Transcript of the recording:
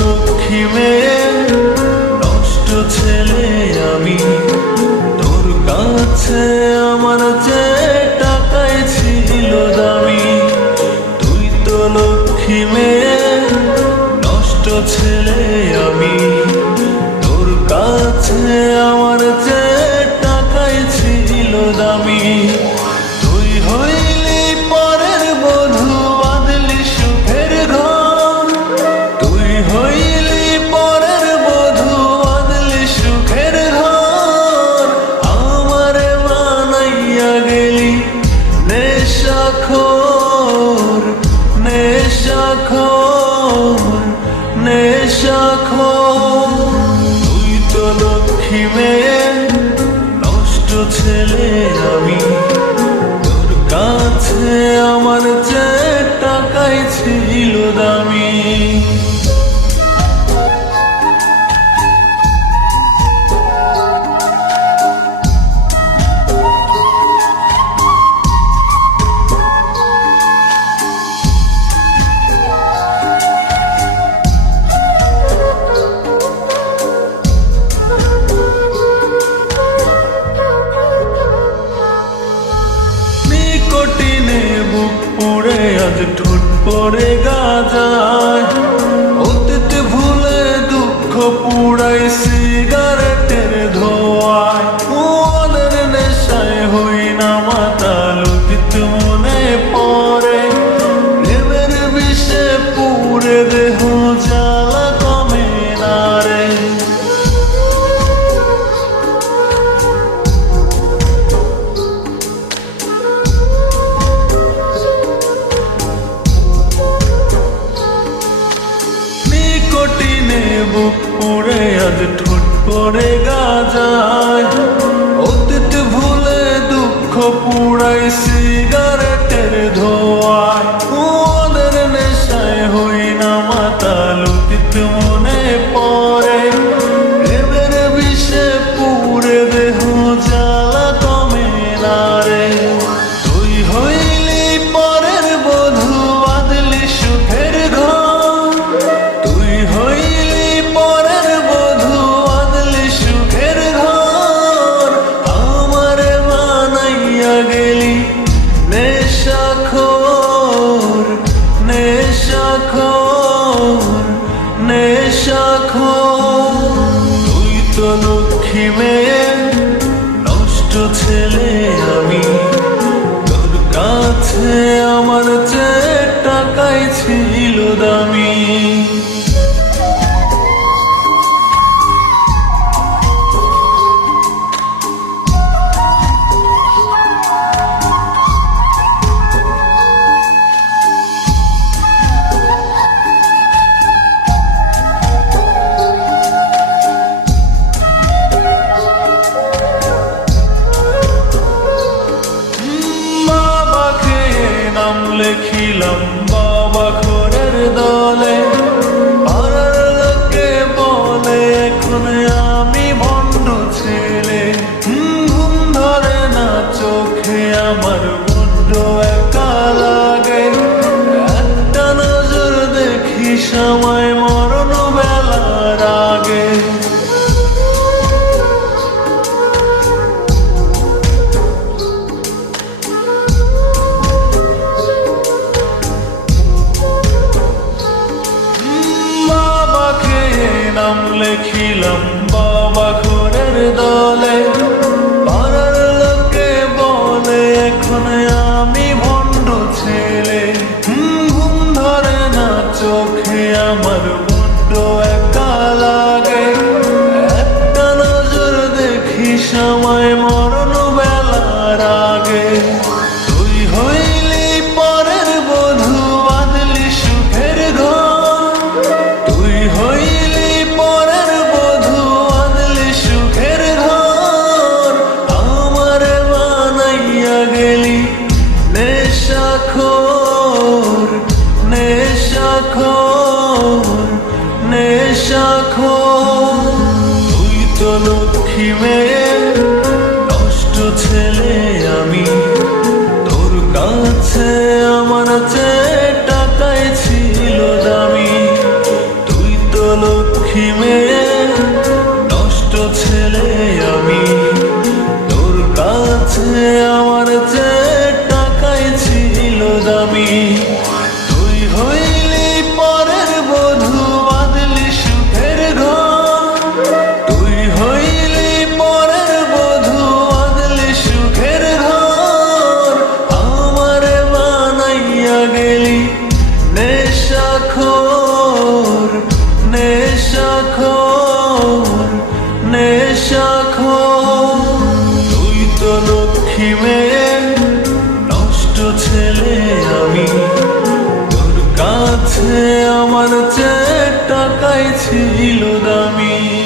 লক্ষ্মী মেয়ে নষ্ট ছেলে আমি, তোর কাছে আমার যে টাকাই ছিল দামি। তুই তো লক্ষ্মী মেয়ে নষ্ট ছেলে আমি, তোর কাছে আমার যে টাকাই ছিল দামি। তুই হইলি পরের বধূ বাঁধলি সুখের ঘর, তুই হইলি পরের বধূ বাঁধলি সুখের ঘর। আমারে বানাইয়া গেলি নেশাখোর, নেশাখোর, নেশাখোর। তুই তো লক্ষ্মী মেয়ে নষ্ট ছেলে আমি, তোর কাছে আমার যে টাকাই ছিল দামি। নিকোটিনে বুক পুড়ে আজ ঠোঁট পড়ে গাজায়, অতীত ভুলে দুঃখ পুড়াই সিগারেটের ধোঁয়ায়। ওদের নেশায় হই না মাতাল, অতীত মনে পড়ে প্রেমের বিষে পুড়ে দেহ জ্বালা কমে না রে। নিকোটিনে বুক পুড়ে আজ ঠোঁট পড়ে গাজায়, অতীত ভুলে দুঃখ পুড়াই সিগারেটের ধোঁয়ায়। ওদের নেশায় হই না মাতাল, অতীত মনে পড়ে প্রেমের বিষে পুড়ে দেহ জ্বালা কমে না রে। তুই হইলি পরের বধূ বাঁধলি সুখের ঘর, তুই হইলি পরের বধূ বাঁধলি সুখের ঘর। আমারে বানাইয়া গেলি নেশাখোর, নেশাখোর, নেশাখোর। তুই তো লক্ষ্মী মেয়ে নষ্ট ছেলে আমি, তোর কাছে আমার যে টাকাই ছিল দামি। নাম লেখিলাম বাবা ঘরের দলে, পাড়ার লোকে বলে এখন আমি ভণ্ড ছেলে। ঘুম ধরে না চোখে আমার বড্ড একা লাগে, একটা নজর দেখি সময় মরণ বেলার আগে। নাম লেখিলাম বাবা ঘরের দলে, পাড়ার লোকে বলে এখন আমি ভণ্ড ছেলে। ঘুম ধরে না চোখে আমার লক্ষ্মী মেয়ে নষ্ট ছেলে আমি, তোর কাছে আমার চেয়ে টাকাই ছিল দামি।